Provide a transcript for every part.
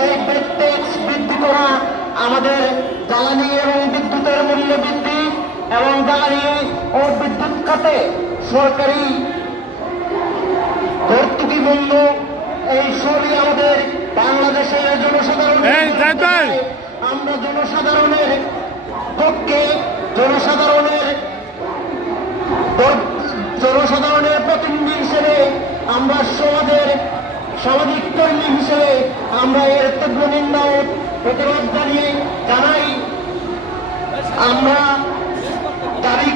সেই ট্যাক্স বৃদ্ধি করা, আমাদের জ্বালানি এবং বিদ্যুতের মূল্য বৃদ্ধি এবং জ্বালানি ও বিদ্যুৎ খাতে সরকারি ভর্তুকি বন্ধ, এই সবই আমাদের বাংলাদেশের জনসাধারণের, আমরা জনসাধারণের পক্ষে, জনসাধারণের প্রতিনিধি হিসেবে, আমরা সামাজিক কর্মী হিসেবে আমরা এর তীব্র নিন্দা ও প্রতিরোধ জানাই। আমরা দাবি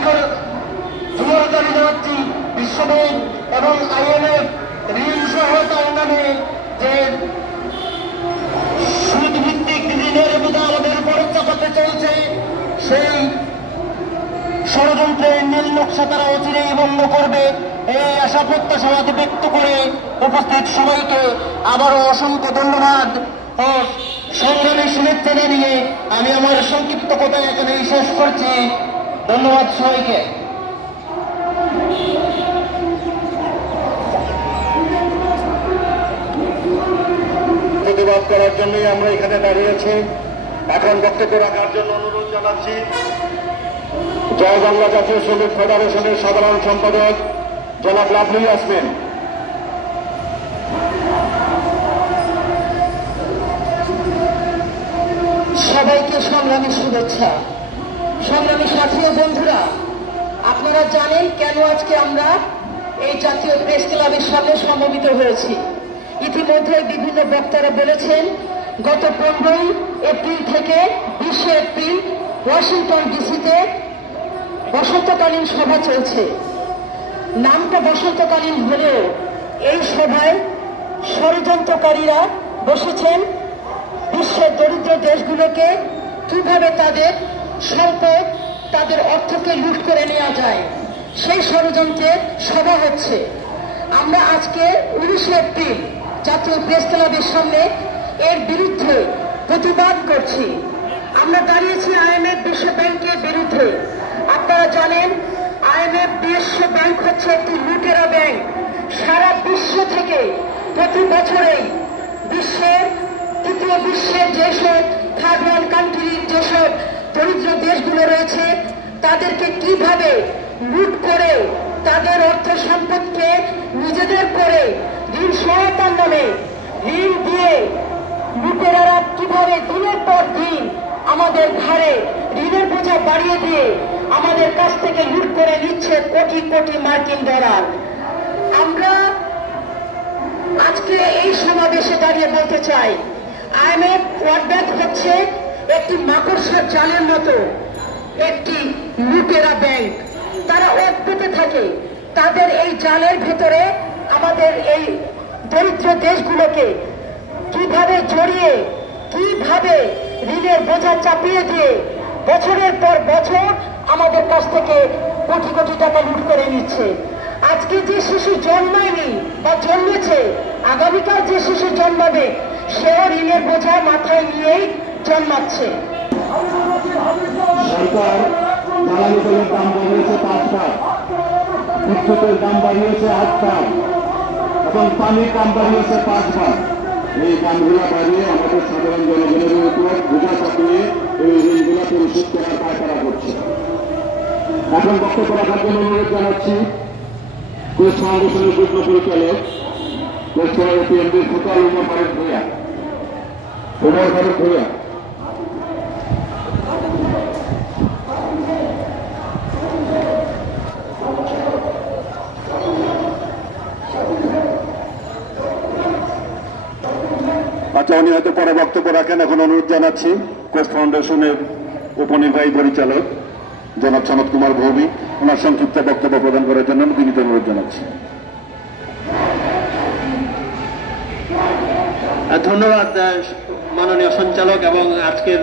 জানাচ্ছি বিশ্বব্যাংক এবং IMF ঋণ সহায়তা অনুদানে যে সুদভিত্তিক ঋণের বোঝা আমাদের উপর চাপাতে চলছে, সেই ষড়যন্ত্রের নীল নকশা তারা অচিরেই বন্ধ করবে, এই আশা প্রত্যাশাবাদ ব্যক্ত করে উপস্থিত সবাইকে আবারও অসংখ্য ধন্যবাদ ও সংগ্রামী শুভেচ্ছা জানিয়ে আমি আমার সংক্ষিপ্ত কথা এখানেই শেষ করছি। ধন্যবাদ সবাইকে। প্রতিবাদ করার জন্যই আমরা এখানে দাঁড়িয়েছি। এখন বক্তব্য রাখার জন্য অনুরোধ জানাচ্ছি জয় বাংলা জাতীয় শ্রমিক ফেডারেশনের সাধারণ সম্পাদক জনাব লাভলি ইয়াসমিন। সবাইকে সংগ্রামী শুভেচ্ছা। সংগ্রামী সাথী ও বন্ধুরা, আপনারা জানেন কেন আজকে আমরা এই জাতীয় প্রেস ক্লাবের সামনে সমবেত হয়েছি। ইতিমধ্যে বিভিন্ন বক্তারা বলেছেন, গত 15 এপ্রিল থেকে 20 এপ্রিল ওয়াশিংটন ডিসিতে বসন্তকালীন সভা চলছে। নামটা বসন্তকালীন হলেও এই সভায় ষড়যন্ত্রকারীরা বসেছেন বিশ্বের দরিদ্র দেশগুলোকে কিভাবে তাদের সম্পদ, তাদের অর্থকে লুট করে নেওয়া যায়, সেই ষড়যন্ত্রের সভা হচ্ছে। আমরা আজকে 19 এপ্রিল জাতীয় প্রেস ক্লাবের সামনে এর বিরুদ্ধে প্রতিবাদ করছি। আমরা দাঁড়িয়েছি IMF বিশ্ব ব্যাংকের বিরুদ্ধে। আপনারা জানেন IMF বিশ্ব ব্যাংক হচ্ছে একটি লুটেরা ব্যাংক। সারা বিশ্ব থেকে প্রতি বছরেই তৃতীয় বিশ্বের যেসব থার্ড ওয়ার্ল্ড কান্ট্রির যেসব দরিদ্র দেশগুলো রয়েছে তাদেরকে কিভাবে লুট করে তাদের অর্থ সম্পদকে নিজেদের করে ঋণ সহায়তার নামে ঋণ দিয়ে লুটেরারা কিভাবে দিনের পর দিন আমাদের ঘাড়ে ঋণের বোঝা বাড়িয়ে দিয়ে আমাদের কাছ থেকে লুট করে নিচ্ছে কোটি কোটি মার্কিন ডলার। আমরা আজকে এই সমাবেশে দাঁড়িয়ে বলতে চাই, IMF ওয়ার্ল্ড ব্যাংক হচ্ছে একটি মাকড়সার জালের মতো একটি লুটেরা ব্যাংক। তারা ওট পেতে থাকে, তাদের এই জালের ভেতরে আমাদের এই দরিদ্র দেশগুলোকে কিভাবে জড়িয়ে, কিভাবে ঋণের বোঝা চাপিয়ে দিয়ে বছরের পর বছর আমাদের কাছ থেকে কোটি কোটি টাকা লুট করে নিচ্ছে। আজকে যে শিশু জন্মায়নি বা জন্মেছে, আগামীকাল যে শিশু জন্মাবে সেও ঋণের বোঝা মাথায় নিয়েই জন্মাচ্ছে। সরকার জ্বালানি তেলের দাম বাড়িয়েছে 5 বার, বিদ্যুতের দাম বাড়িয়েছে 8 বার এবং পানির দাম বাড়িয়েছে 5 বার। এই দামগুলো বাড়িয়ে আমাদের সাধারণ জনগণের উপর বোঝা চাপিয়ে এই ঋণগুলো পরিশোধ করার পায়তারা করছে। এখন বক্তব্য রাখার জন্য অনুরোধ জানাচ্ছি কোচ ফাউন্ডেশনের যুগ্ম পরিচালক PMD ফোকাল উমর ফারুক ভূঁইয়া। আচ্ছা, উনি হয়তো পরে বক্তব্য রাখেন। এখন অনুরোধ জানাচ্ছি কোচ ফাউন্ডেশনের উপনির্বাহী পরিচালক জনাব সনৎ কুমার ভৌমিক ওনার সংক্ষিপ্ত বক্তব্য প্রদান করার জন্য বিনীত অনুরোধ জানাচ্ছি। ধন্যবাদ মাননীয় সঞ্চালক এবং আজকের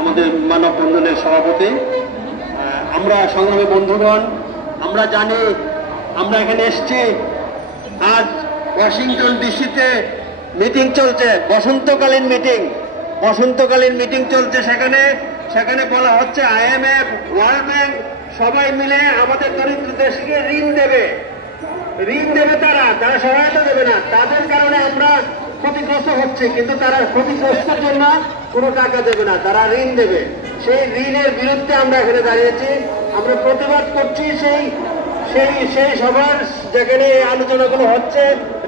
আমাদের মানববন্ধনের সভাপতি। আমরা সংগ্রামী বন্ধুগণ, আমরা জানি আমরা এখানে এসেছি, আজ ওয়াশিংটন ডিসিতে মিটিং চলছে, বসন্তকালীন মিটিং চলছে। সেখানে বলা হচ্ছে IMF, ওয়ার্ল্ড ব্যাংক সবাই মিলে আমাদের দরিদ্র দেশকে ঋণ দেবে। তারা সহায়তা দেবে না। তাদের কারণে আমরা ক্ষতিগ্রস্ত হচ্ছে, কিন্তু তারা ক্ষতিগ্রস্তের জন্য কোনো টাকা দেবে না, তারা ঋণ দেবে। সেই ঋণের বিরুদ্ধে আমরা এখানে দাঁড়িয়েছি, আমরা প্রতিবাদ করছি সেই সেই সেই সভার যেখানে এই আলোচনাগুলো হচ্ছে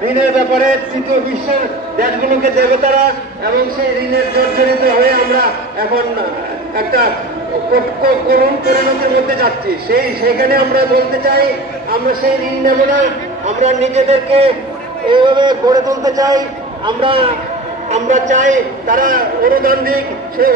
ঋণের ব্যাপারে তৃতীয় বিশ্বের দেশগুলোকে দেবে তারা, এবং সেই ঋণের জর্জরিত হয়ে আমরা এখন একটা করুণ পরিণতির মধ্যে যাচ্ছি। সেইখানে আমরা বলতে চাই আমরা সেই ঋণ নেব না, আমরা নিজেদেরকে এইভাবে গড়ে তুলতে চাই। আমরা চাই তারা অনুদান দিক।